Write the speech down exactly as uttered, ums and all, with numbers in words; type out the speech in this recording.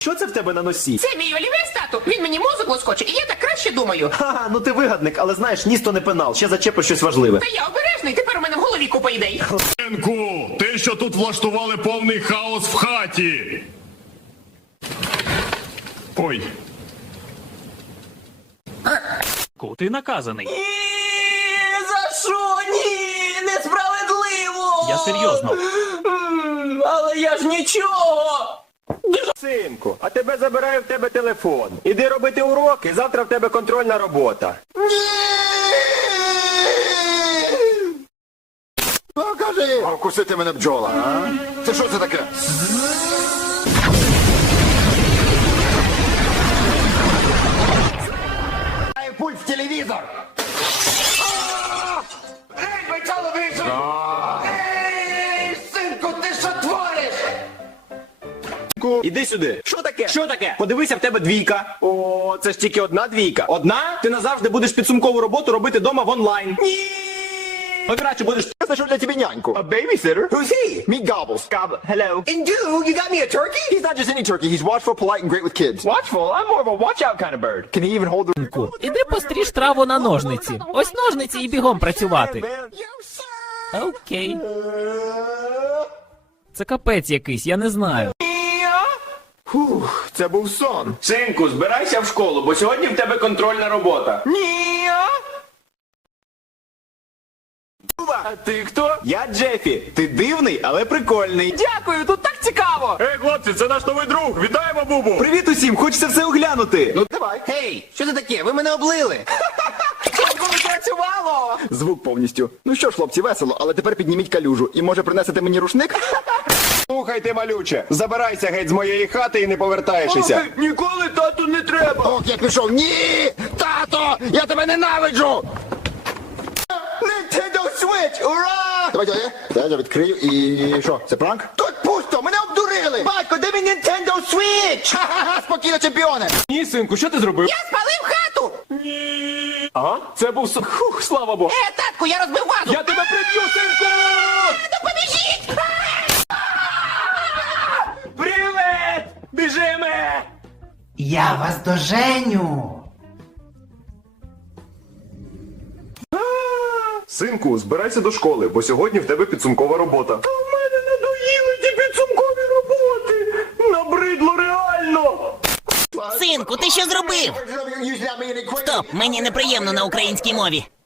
Що це в тебе на носі? Це мій олівець, тату. Він мені мозок лоскоче, і я так краще думаю. Ха, ну ти вигадник, але знаєш, ніс то не пенал, ще зачепиш щось важливе. Та я обережний, тепер у мене в голові купа ідей. Синку, ти що тут влаштували повний хаос в хаті? Ой. Ти наказаний. Ні, за що? Ні, несправедливо! Я серйозно. М, Але я ж нічого! Синку, а тебе забирає в тебе телефон. Іди робити уроки, завтра в тебе контрольна робота. Покажи! Вкусити мене бджола, а? Це що це таке? Пульт в телевізор! Ей, телевізор! Ей, синку, ти що твориш? Іди сюди. Що таке? Що таке? Подивися, в тебе двійка. О, це ж тільки одна двійка. Одна? Ти назавжди будеш підсумкову роботу робити дома в онлайн. Ні! Обирай, чи будеш... Я знайшов для тебе няньку. A babysitter? Who's he? Meet Gobbles. Gobble, hello. And dude, you got me a turkey? He's not just any turkey. He's watchful, polite, and great with kids. Watchful? I'm more of a watch-out kind of bird. Can he even hold the... Іди постріж траву на ножниці. Ось ножниці і бігом працювати. Окей. Це капець якийсь, я не знаю. Фух, це був сон. Синку, збирайся в школу, бо сьогодні в тебе контрольна робота. Ні! А ти хто? Я Джефі. Ти дивний, але прикольний. Дякую, тут так цікаво! Ей, хлопці, це наш новий друг. Вітаємо, Бубу. Привіт усім, хочеться все оглянути. Ну, давай. Гей, що це таке? Ви мене облили! Це коли працювало! Звук повністю. Ну що ж, хлопці, весело, але тепер підніміть калюжу. І може принесете мені рушник? Слухай ти, малюче, забирайся геть з моєї хати і не повертаєшся. Ніколи тату не треба! Ох, я пішов. Ні! Тато! Я тебе ненавиджу! Nintendo Switch! Ура! Давай, давай. Це я відкрию і що, це пранк? Тут пусто! Мене обдурили! Батько, де мій Nintendo Switch? Ха-ха-ха, спокійно, чемпіоне! Ні, синку, що ти зробив? Я спалив хату! Ага, це був со... Хух, слава Богу. Е, татку, я розбив вазу! Я тебе приб'ю, синку! Допоможіть! Привет! Біжиме! Я вас доженю. Синку, збирайся до школи, бо сьогодні в тебе підсумкова робота. Та в мене надоїли ті підсумкові роботи! Набридло реально! Синку, ти що зробив? Стоп, мені неприємно на українській мові.